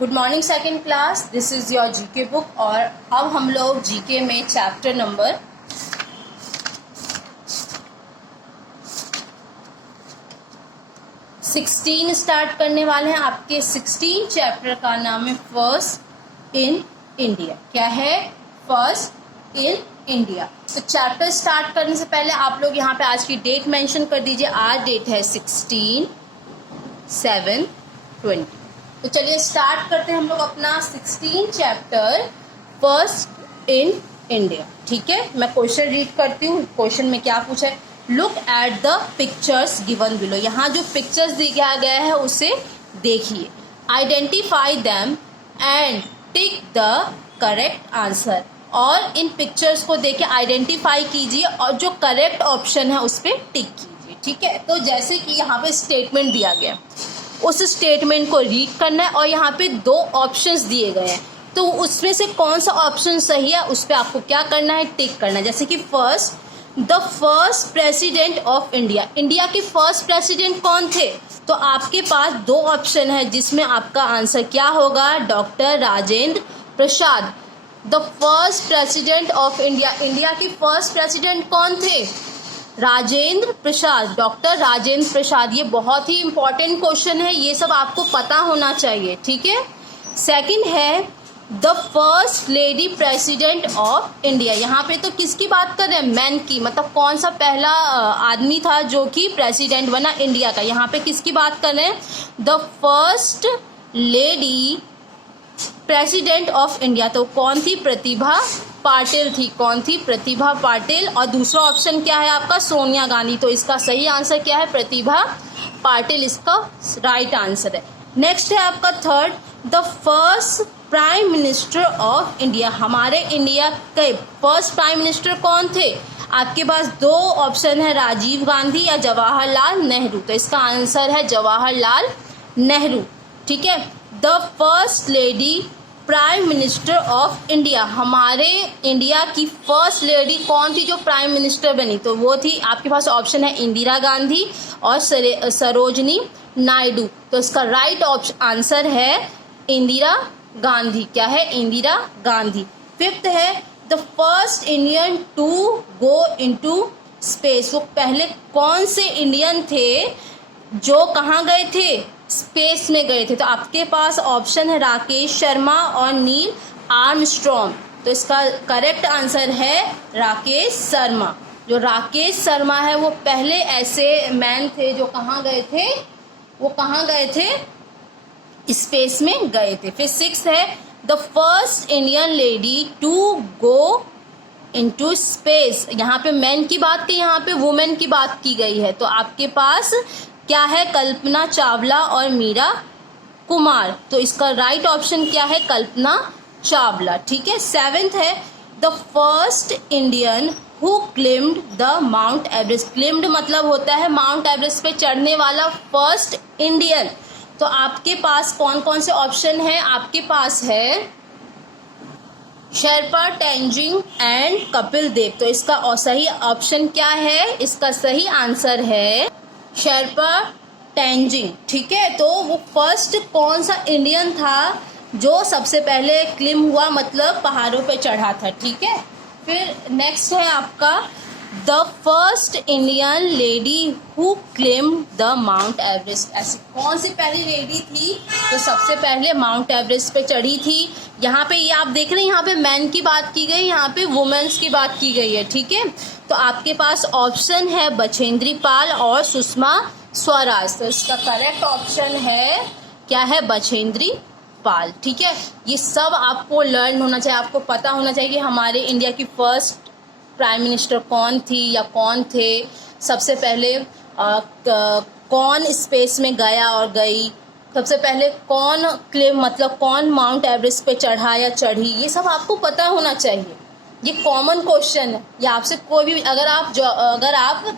Good morning second class, this is your GK book. और अब हम लोग जीके में चैप्टर नंबर 16 स्टार्ट करने वाले हैं। आपके 16 चैप्टर का नाम है फर्स्ट इन इंडिया। क्या है? First in India. तो चैप्टर स्टार्ट करने से पहले आप लोग यहाँ पे आज की डेट मेंशन कर दीजिए। आज डेट है 16/7/20। तो चलिए स्टार्ट करते हैं हम लोग अपना 16 चैप्टर फर्स्ट इन इंडिया। ठीक है, मैं क्वेश्चन रीड करती हूँ। क्वेश्चन में क्या पूछा है? Look at the pictures given below. यहाँ जो पिक्चर्स दिया गया है उसे देखिए। Identify them and tick the correct answer. और इन पिक्चर्स को देख के आइडेंटिफाई कीजिए और जो करेक्ट ऑप्शन है उस पर टिक कीजिए। ठीक है, तो जैसे कि यहाँ पे स्टेटमेंट दिया गया, उस स्टेटमेंट को रीड करना है और यहाँ पे 2 ऑप्शंस दिए गए हैं, तो उसमें से कौन सा ऑप्शन सही है उस पर आपको क्या करना है? टिक करना है। जैसे कि first, the first president of India. India के फर्स्ट प्रेसिडेंट कौन थे? तो आपके पास 2 ऑप्शन है जिसमें आपका आंसर क्या होगा? Doctor Rajendra Prasad. The first president of India. India के फर्स्ट प्रेसिडेंट कौन थे? राजेंद्र प्रसाद, डॉक्टर राजेंद्र प्रसाद। ये बहुत ही इंपॉर्टेंट क्वेश्चन है, ये सब आपको पता होना चाहिए। ठीक है। सेकंड है the first lady president of India. यहाँ पे तो किसकी बात कर रहे हैं? मैन की, मतलब कौन सा पहला आदमी था जो कि प्रेसिडेंट बना इंडिया का। यहाँ पे किसकी बात कर रहे हैं? The first lady president of India. तो कौन थी? प्रतिभा पाटिल थी। कौन थी? प्रतिभा पाटिल। और दूसरा ऑप्शन क्या है आपका? सोनिया गांधी। तो इसका सही आंसर क्या है? प्रतिभा पाटिल इसका राइट आंसर है। नेक्स्ट है आपका third, the first prime minister of India. हमारे इंडिया के फर्स्ट प्राइम मिनिस्टर कौन थे? आपके पास 2 ऑप्शन है, राजीव गांधी या जवाहरलाल नेहरू। तो इसका आंसर है जवाहरलाल नेहरू। ठीक है। The first lady prime minister of India. हमारे इंडिया की फर्स्ट लेडी कौन थी जो प्राइम मिनिस्टर बनी? तो वो थी, आपके पास ऑप्शन है इंदिरा गांधी और सरोजनी नायडू। तो इसका राइट आंसर है इंदिरा गांधी। क्या है? इंदिरा गांधी। फिफ्थ है the first Indian to go into space. वो पहले कौन से इंडियन थे जो कहाँ गए थे? स्पेस में गए थे। तो आपके पास ऑप्शन है राकेश शर्मा और नील आर्मस्ट्रॉन्ग। तो इसका करेक्ट आंसर है राकेश शर्मा। जो राकेश शर्मा है वो पहले ऐसे मैन थे जो कहाँ गए थे? वो कहाँ गए थे? स्पेस में गए थे। फिर 6 है the first Indian lady to go into space. यहाँ पे मैन की बात की, यहाँ पे वुमेन की बात की गई है। तो आपके पास क्या है? कल्पना चावला और मीरा कुमार। तो इसका राइट ऑप्शन क्या है? कल्पना चावला। ठीक है। 7th है the first Indian who climbed the Mount Everest. Climbed मतलब होता है माउंट एवरेस्ट पे चढ़ने वाला फर्स्ट इंडियन। तो आपके पास कौन कौन से ऑप्शन है? आपके पास है शेरपा, तेंजिंग एंड कपिल देव। तो इसका सही ऑप्शन क्या है? इसका सही आंसर है शेरपा तेंजिंग। ठीक है। तो वो फर्स्ट कौन सा इंडियन था जो सबसे पहले क्लिम हुआ, मतलब पहाड़ों पे चढ़ा था। ठीक है। फिर नेक्स्ट है आपका the first Indian lady who claimed the Mount Everest. ऐसी कौन सी पहली लेडी थी जो सबसे पहले माउंट एवरेस्ट पे चढ़ी थी? यहाँ पे ये आप देख रहे हैं, यहाँ पे मैन की बात की गई, यहाँ पे वुमेन्स की बात की गई है। ठीक है। तो आपके पास ऑप्शन है बछेंद्री पाल और सुषमा स्वराज। तो इसका करेक्ट ऑप्शन है क्या है? बछेंद्री पाल। ठीक है। ये सब आपको लर्न होना चाहिए, आपको पता होना चाहिए कि हमारे इंडिया की फर्स्ट प्राइम मिनिस्टर कौन थी या कौन थे, सबसे पहले कौन स्पेस में गया और गई, सबसे पहले कौन क्लेम मतलब कौन माउंट एवरेस्ट पे चढ़ा या चढ़ी। ये सब आपको पता होना चाहिए। ये कॉमन क्वेश्चन है। या आपसे कोई भी अगर आप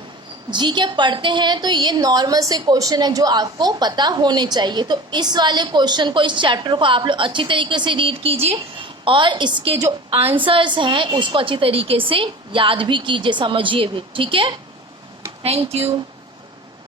जीके पढ़ते हैं तो ये नॉर्मल से क्वेश्चन है जो आपको पता होने चाहिए। तो इस वाले क्वेश्चन को, इस चैप्टर को आप लोग अच्छी तरीके से रीड कीजिए और इसके जो आंसर्स हैं उसको अच्छी तरीके से याद भी कीजिए, समझिए भी। ठीक है। Thank you.